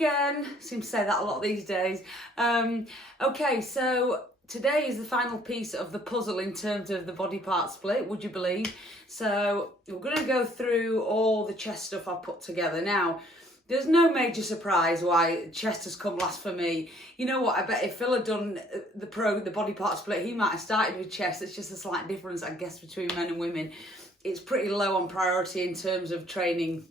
again. Seem to say that a lot these days. Okay, so today is the final piece of the puzzle in terms of the body part split, would you believe? So we're going to go through all the chest stuff I've put together. Now, there's no major surprise why chest has come last for me. You know what, I bet if Phil had done the body part split, he might have started with chest. It's just a slight difference, I guess, between men and women. It's pretty low on priority in terms of training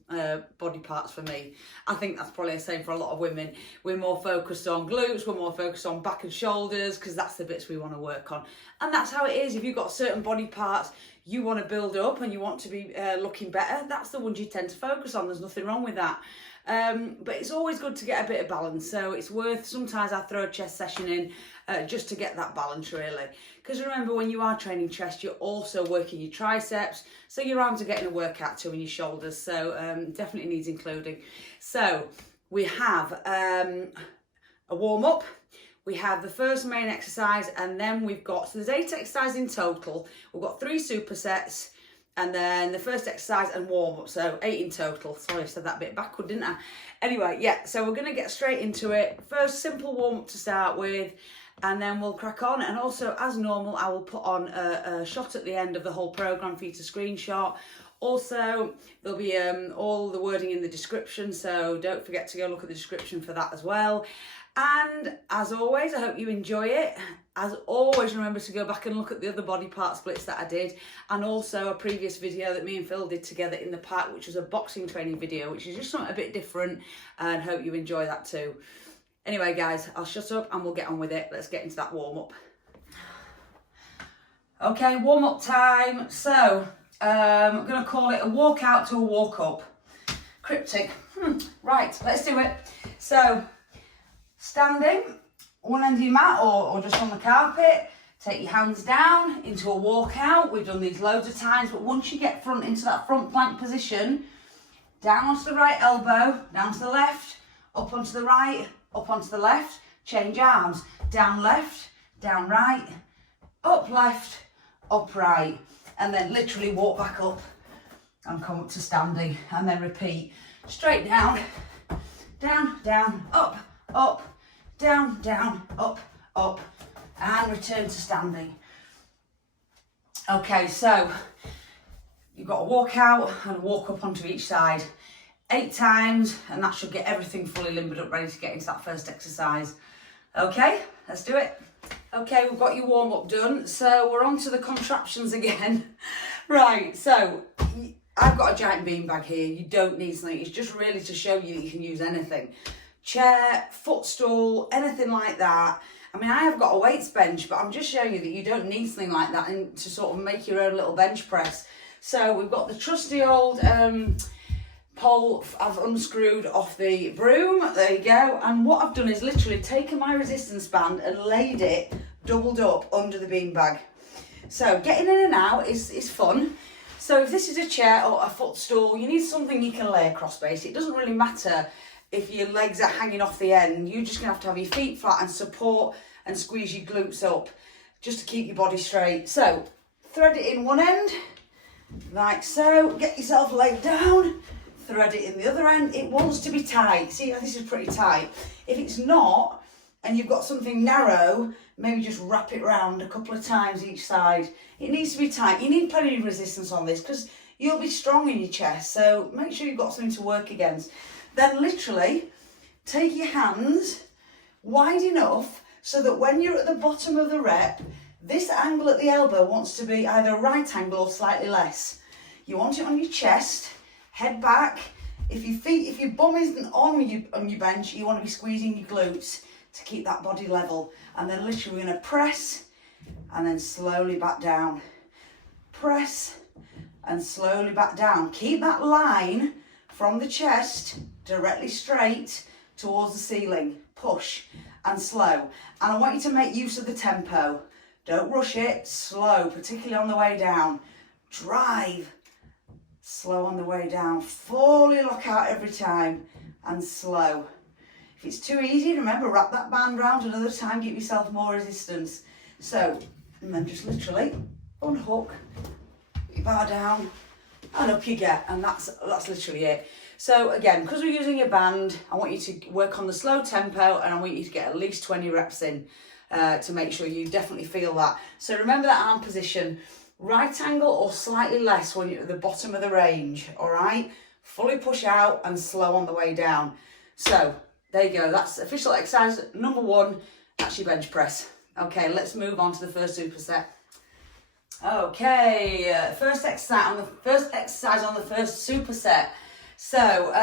body parts for me. I think that's probably the same for a lot of women. We're more focused on glutes, we're more focused on back and shoulders because that's the bits we want to work on. And that's how it is. If you've got certain body parts you want to build up and you want to be looking better, that's the ones you tend to focus on. There's nothing wrong with that. But it's always good to get a bit of balance. So it's worth, sometimes I throw a chest session in just to get that balance really. Because remember, when you are training chest, you're also working your triceps. So your arms are getting a workout too and your shoulders. So definitely needs including. So we have a warm up. We have the first main exercise and then we've got, so there's 8 exercises in total. We've got 3 supersets. And then the first exercise and warm up, so 8 in total. Sorry, I said that a bit backward, didn't I? Anyway, yeah, so we're going to get straight into it. First, simple warm up to start with, and then we'll crack on. And also, as normal, I will put on a shot at the end of the whole program for you to screenshot. Also, there'll be all the wording in the description, so don't forget to go look at the description for that as well. And as always, I hope you enjoy it. As always, remember to go back and look at the other body part splits that I did, and also a previous video that me and Phil did together in the park, which was a boxing training video, which is just something a bit different, and hope you enjoy that too. Anyway, guys, I'll shut up and we'll get on with it. Let's get into that warm up. Okay, warm up time. So I'm going to call it a walkout to a walk up. Cryptic. Right, let's do it. So standing, one end of your mat or just on the carpet, take your hands down into a walkout. We've done these loads of times, but once you get into that front plank position, down onto the right elbow, down to the left, up onto the right, up onto the left, change arms, down left, down right, up left, up right, and then literally walk back up and come up to standing, and then repeat. Straight down, down, down, up, up, down, down, up, up, and return to standing. Okay, so you've got a walk out and a walk up onto each side 8 times, and that should get everything fully limbered up, ready to get into that first exercise. Okay, let's do it. Okay, we've got your warm up done, so we're on to the contraptions again. Right, so I've got a giant beanbag here. You don't need something, it's just really to show you that you can use anything. Chair, footstool, anything like that. I mean, I have got a weights bench, but I'm just showing you that you don't need something like that to sort of make your own little bench press. So we've got the trusty old pole I've unscrewed off the broom. There you go. And what I've done is literally taken my resistance band and laid it doubled up under the beanbag. So getting in and out is fun. So if this is a chair or a footstool, you need something you can lay across base. It doesn't really matter if your legs are hanging off the end. You're just going to have your feet flat and support and squeeze your glutes up just to keep your body straight. So thread it in one end, like so. Get yourself laid down, thread it in the other end. It wants to be tight. See, this is pretty tight. If it's not, and you've got something narrow, maybe just wrap it round a couple of times each side. It needs to be tight. You need plenty of resistance on this because you'll be strong in your chest. So make sure you've got something to work against. Then literally take your hands wide enough so that when you're at the bottom of the rep, this angle at the elbow wants to be either a right angle or slightly less. You want it on your chest, head back. If your bum isn't on your bench, you want to be squeezing your glutes to keep that body level. And then literally we're going to press and then slowly back down. Press and slowly back down. Keep that line from the chest directly straight towards the ceiling. Push and slow. And I want you to make use of the tempo. Don't rush it, slow, particularly on the way down. Drive, slow on the way down. Fully lock out every time and slow. If it's too easy, remember, wrap that band round another time, give yourself more resistance. So, and then just literally unhook, put your bar down, and up you get, and that's literally it. So again, because we're using a band, I want you to work on the slow tempo, and I want you to get at least 20 reps in to make sure you definitely feel that. So remember that arm position, right angle or slightly less when you're at the bottom of the range, all right? Fully push out and slow on the way down. So there you go, that's official exercise number 1, that's your bench press. Okay, let's move on to the first superset. Okay, first exercise on the first superset. So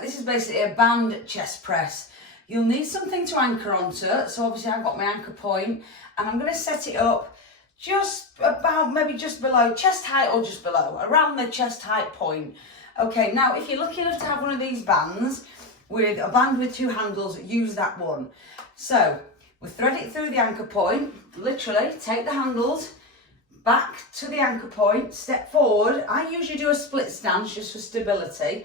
this is basically a band chest press. You'll need something to anchor onto. So obviously I've got my anchor point, and I'm going to set it up just about maybe just below chest height, or just below, around the chest height point. Okay, now if you're lucky enough to have one of these bands with a band with 2 handles, use that one. So we thread it through the anchor point, literally take the handles back to the anchor point, step forward. I usually do a split stance just for stability.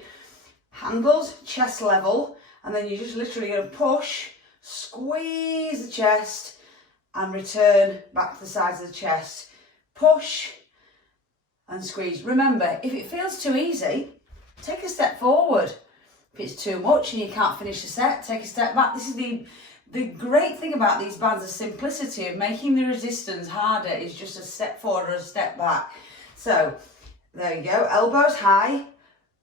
Handles chest level, and then you're just literally going to push, squeeze the chest, and return back to the sides of the chest. Push and squeeze. Remember, if it feels too easy, take a step forward. If it's too much and you can't finish the set, take a step back. This is the great thing about these bands, the simplicity of making the resistance harder is just a step forward or a step back. So there you go, elbows high,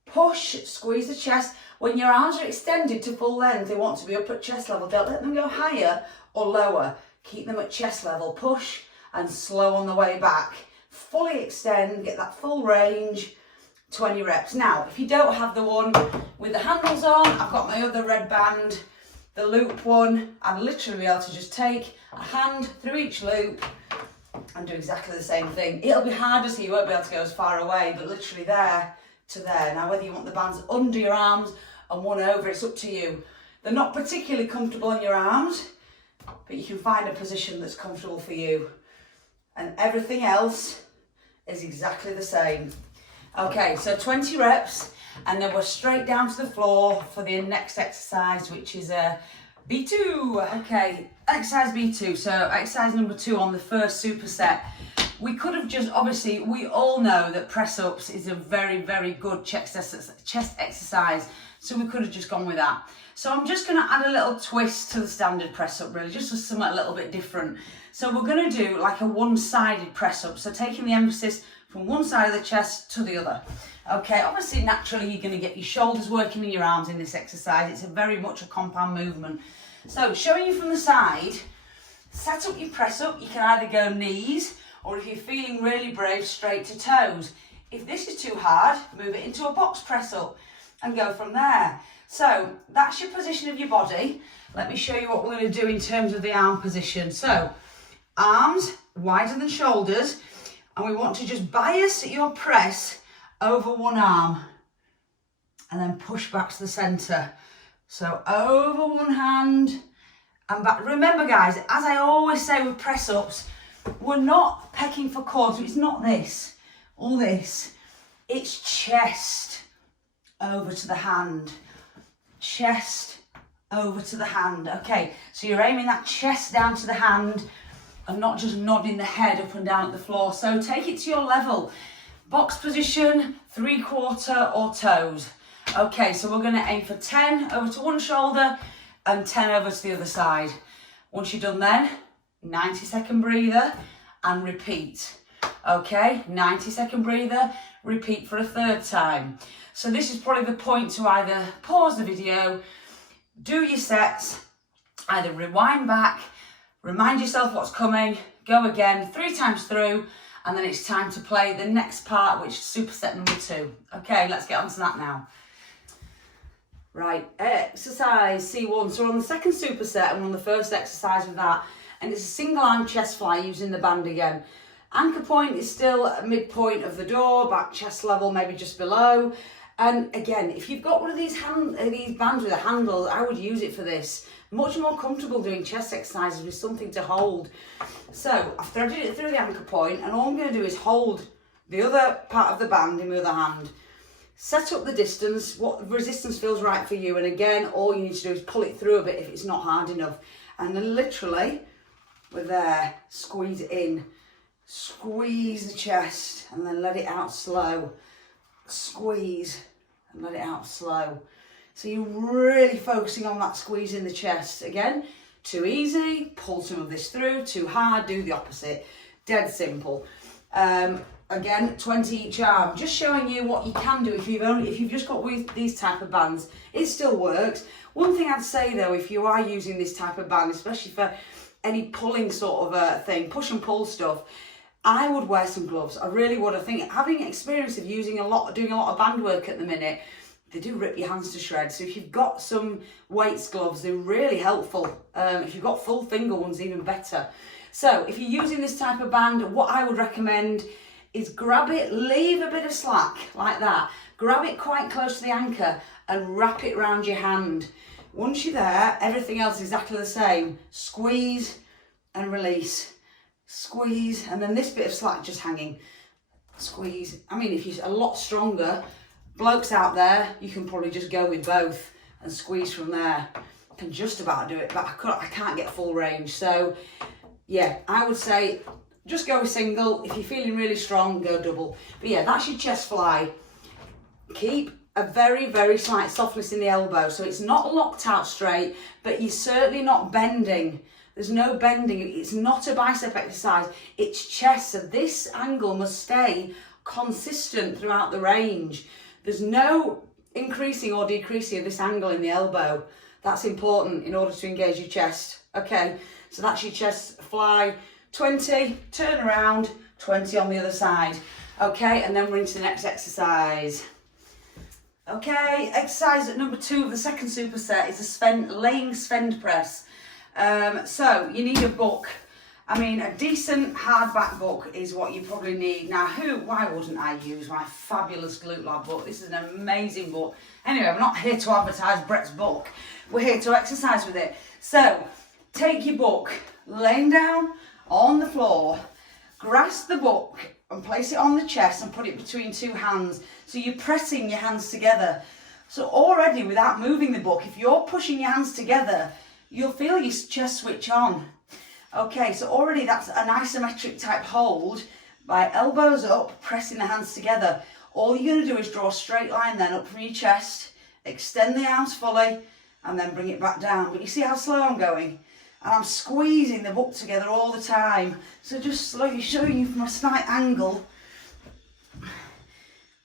push, squeeze the chest. When your arms are extended to full length, they want to be up at chest level. Don't let them go higher or lower. Keep them at chest level. Push and slow on the way back. Fully extend, get that full range, 20 reps. Now, if you don't have the one with the handles on, I've got my other red band, the loop one. I'd literally be able to just take a hand through each loop and do exactly the same thing. It'll be harder, so you won't be able to go as far away, but literally there to there. Now, whether you want the bands under your arms and one over, it's up to you. They're not particularly comfortable in your arms, but you can find a position that's comfortable for you. And everything else is exactly the same. Okay, so 20 reps, and then we're straight down to the floor for the next exercise, which is B2. Okay, exercise B2. So exercise number 2 on the first superset. We could have just, obviously, we all know that press-ups is a very, very good chest exercise. So we could have just gone with that. So I'm just going to add a little twist to the standard press-up, really, just for something a little bit different. So we're going to do like a one-sided press-up. So taking the emphasis from one side of the chest to the other. Okay, obviously, naturally, you're going to get your shoulders working and your arms in this exercise. It's very much a compound movement. So showing you from the side, set up your press-up. You can either go knees, or if you're feeling really brave, straight to toes. If this is too hard, move it into a box press-up and go from there. So that's your position of your body. Let me show you what we're going to do in terms of the arm position. So arms wider than shoulders, and we want to just bias your press over one arm and then push back to the center. So over one hand and back. Remember, guys, as I always say with press ups, we're not pecking for quads. It's not this, all this. It's chest over to the hand, chest over to the hand. Okay, so you're aiming that chest down to the hand and not just nodding the head up and down at the floor. So take it to your level. Box position, 3/4 or toes. Okay, so we're going to aim for 10 over to one shoulder and 10 over to the other side. Once you're done then, 90-second breather and repeat. Okay, 90-second breather, repeat for a third time. So this is probably the point to either pause the video, do your sets, either rewind back, remind yourself what's coming, go again 3 times through, and then it's time to play the next part, which is superset number 2. Okay, let's get on to that now. Right, exercise C1. So we're on the second superset and we're on the first exercise with that. And it's a single arm chest fly using the band again. Anchor point is still at midpoint of the door, back chest level, maybe just below. And again, if you've got one of these bands with a handle, I would use it for this. Much more comfortable doing chest exercises with something to hold. So I've threaded it through the anchor point, and all I'm going to do is hold the other part of the band in my other hand. Set up the distance, what resistance feels right for you. And again, all you need to do is pull it through a bit if it's not hard enough. And then literally, we're there, squeeze it in. Squeeze the chest and then let it out slow. Squeeze and let it out slow. So you're really focusing on that squeeze in the chest. Again, too easy, pull some of this through. Too hard, do the opposite. Dead simple. Again, 20 each arm. Just showing you what you can do if you've just got with these type of bands. It still works. One thing I'd say though, if you are using this type of band, especially for any pulling sort of thing, push and pull stuff, I would wear some gloves. I really would. I think having experience of doing a lot of band work at the minute, they do rip your hands to shreds. So if you've got some weights gloves, they're really helpful. If you've got full finger ones, even better. So if you're using this type of band, what I would recommend is grab it, leave a bit of slack like that. Grab it quite close to the anchor and wrap it around your hand. Once you're there, everything else is exactly the same. Squeeze and release. Squeeze, and then this bit of slack just hanging. Squeeze. I mean, if you're a lot stronger, blokes out there, you can probably just go with both and squeeze from there. I can just about do it, but I can't get full range. So yeah, I would say just go with single. If you're feeling really strong, go double. But yeah, that's your chest fly. Keep a very, very slight softness in the elbow. So it's not locked out straight, but you're certainly not bending. There's no bending. It's not a bicep exercise. It's chest. So this angle must stay consistent throughout the range. There's no increasing or decreasing of this angle in the elbow. That's important in order to engage your chest. Okay, so that's your chest fly. 20, turn around, 20 on the other side. Okay, and then we're into the next exercise. Okay, exercise number 2 of the second superset is a laying svend press. So you need a book. I mean, a decent hardback book is what you probably need. Now, why wouldn't I use my fabulous Glute Lab book? This is an amazing book. Anyway, we're not here to advertise Brett's book. We're here to exercise with it. So, take your book, laying down on the floor, grasp the book and place it on the chest and put it between 2 hands. So you're pressing your hands together. So already, without moving the book, if you're pushing your hands together, you'll feel your chest switch on. Okay, so already that's an isometric type hold by elbows up, pressing the hands together. All you're going to do is draw a straight line then up from your chest, extend the arms fully, and then bring it back down. But you see how slow I'm going? And I'm squeezing the book together all the time. So just slowly showing you from a slight angle.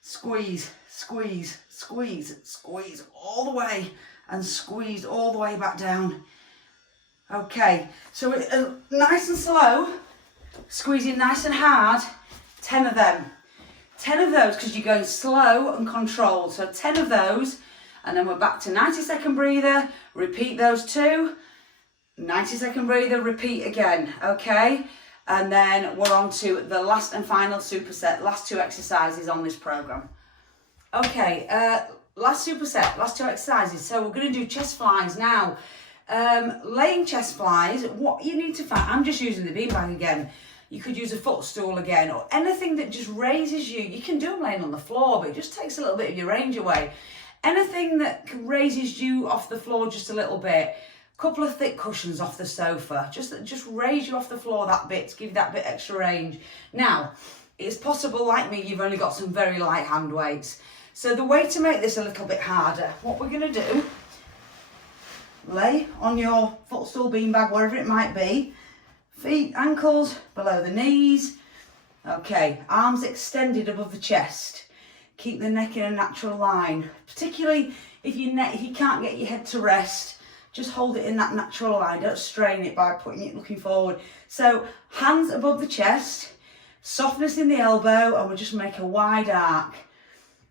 Squeeze, squeeze, squeeze, squeeze all the way, and squeeze all the way back down. Okay, so nice and slow, squeezing nice and hard, 10 of them. 10 of those because you're going slow and controlled. So 10 of those, and then we're back to 90-second breather, repeat those 2, 90-second breather, repeat again, okay? And then we're on to the last and final superset, last 2 exercises on this program. Okay, last superset, last 2 exercises. So we're going to do chest flies now. Laying chest flies, what you need to find, I'm just using the beanbag again. You could use a footstool again, or anything that just raises you. You can do them laying on the floor, but it just takes a little bit of your range away. Anything that raises you off the floor just a little bit. Couple of thick cushions off the sofa, just raise you off the floor that bit to give you that bit extra range. Now, it's possible, like me, you've only got some very light hand weights. So the way to make this a little bit harder, what we're going to do, lay on your footstool, beanbag, wherever it might be, feet, ankles below the knees. Okay, arms extended above the chest. Keep the neck in a natural line, particularly if you can't get your head to rest. Just hold it in that natural line. Don't strain it by putting it looking forward. So hands above the chest, softness in the elbow, and we'll just make a wide arc.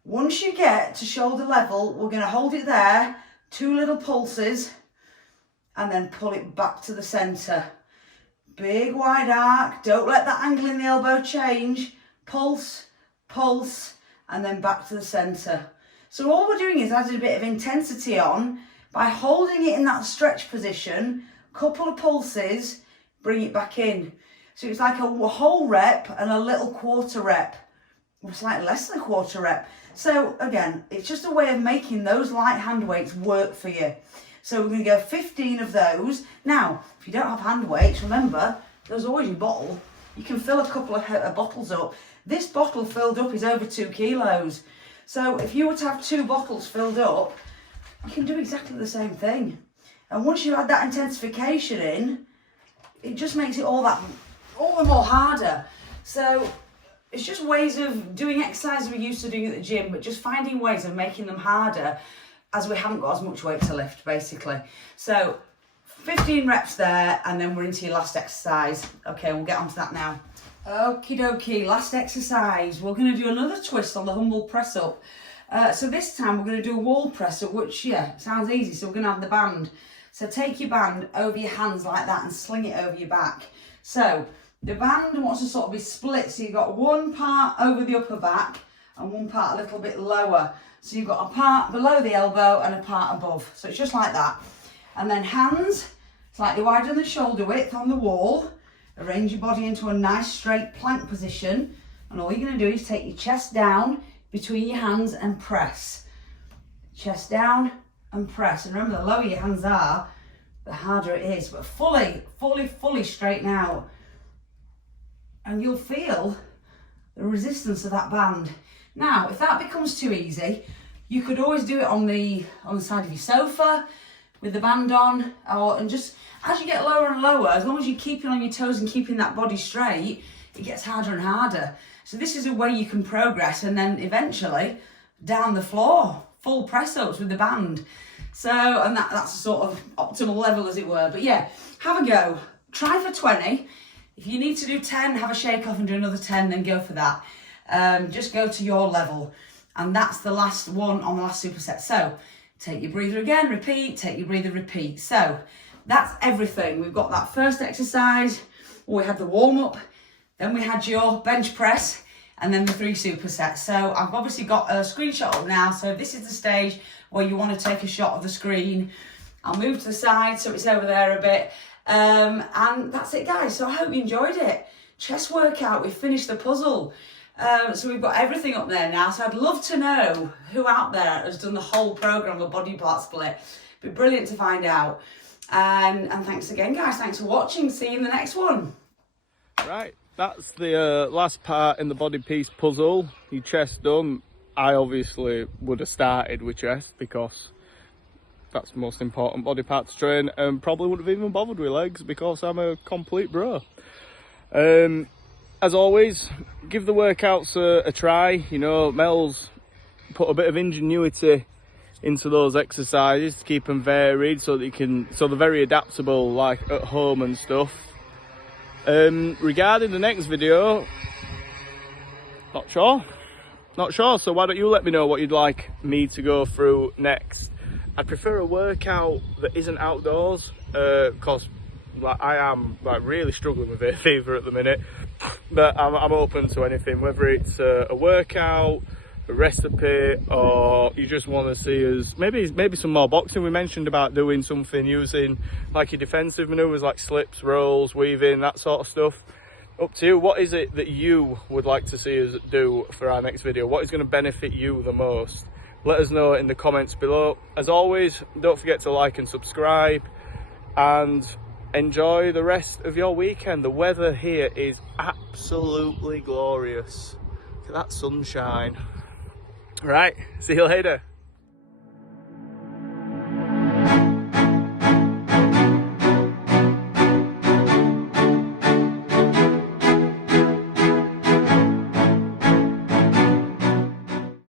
Once you get to shoulder level, we're going to hold it there, 2 little pulses, and then pull it back to the centre. Big wide arc. Don't let that angle in the elbow change. Pulse, pulse, and then back to the centre. So all we're doing is adding a bit of intensity on by holding it in that stretch position, couple of pulses, bring it back in. So it's like a whole rep and a little quarter rep. It's like less than a quarter rep. So again, it's just a way of making those light hand weights work for you. So we're going to go 15 of those. Now, if you don't have hand weights, remember, there's always your bottle. You can fill a couple of bottles up. This bottle filled up is over 2 kilos. So if you were to have 2 bottles filled up, you can do exactly the same thing. And once you add that intensification in, it just makes it all the more harder. So it's just ways of doing exercises we're used to doing at the gym, but just finding ways of making them harder as we haven't got as much weight to lift, basically. So 15 reps there, and then we're into your last exercise. Okay, we'll get onto that now. Okie dokie, last exercise. We're going to do another twist on the humble press up. So this time we're going to do a wall press up, which, yeah, sounds easy. So we're going to have the band. So take your band over your hands like that and sling it over your back. So the band wants to sort of be split. So you've got one part over the upper back and one part a little bit lower. So you've got a part below the elbow and a part above. So it's just like that. And then hands slightly wider than the shoulder width on the wall. Arrange your body into a nice straight plank position. And all you're going to do is take your chest down between your hands and press. Chest down and press. And remember, the lower your hands are, the harder it is. But fully straighten out. And you'll feel the resistance of that band. Now, if that becomes too easy, you could always do it on the side of your sofa with the band on, and just as you get lower and lower, as long as you're keeping on your toes and keeping that body straight, it gets harder and harder. So this is a way you can progress, and then eventually down the floor, full press ups with the band. So, and that's a sort of optimal level, as it were. But yeah, have a go. Try for 20. If you need to do 10, have a shake off and do another 10, then go for that. Just go to your level. And that's the last one on the last superset. So take your breather again, repeat, take your breather, repeat. So that's everything. We've got that first exercise, we had the warm up, then we had your bench press, and then the 3 supersets. So I've obviously got a screenshot up now. So this is the stage where you want to take a shot of the screen. I'll move to the side so it's over there a bit. And that's it, guys. So I hope you enjoyed it. Chest workout, we finished the puzzle. So we've got everything up there now. So I'd love to know who out there has done the whole program of body part split. It'd be brilliant to find out. And thanks again, guys. Thanks for watching. See you in the next one. Right, that's the last part in the body piece puzzle. Your chest done. I obviously would have started with chest because that's the most important body part to train, and probably wouldn't have even bothered with legs because I'm a complete bro. As always, give the workouts a try. You know, Mel's put a bit of ingenuity into those exercises to keep them varied so that so they're very adaptable, like at home and stuff. Regarding the next video, not sure, so why don't you let me know what you'd like me to go through next. I'd prefer a workout that isn't outdoors, because I am really struggling with hay fever at the minute, but I'm open to anything, whether it's a workout, a recipe, or you just want to see us maybe some more boxing. We mentioned about doing something using like your defensive maneuvers like slips, rolls, weaving, that sort of stuff. Up to you. What is it that you would like to see us do for our next video? What is going to benefit you the most? Let us know in the comments below. As always, don't forget to like and subscribe, and enjoy the rest of your weekend. The weather here is absolutely glorious. Look at that sunshine. Right, see you later.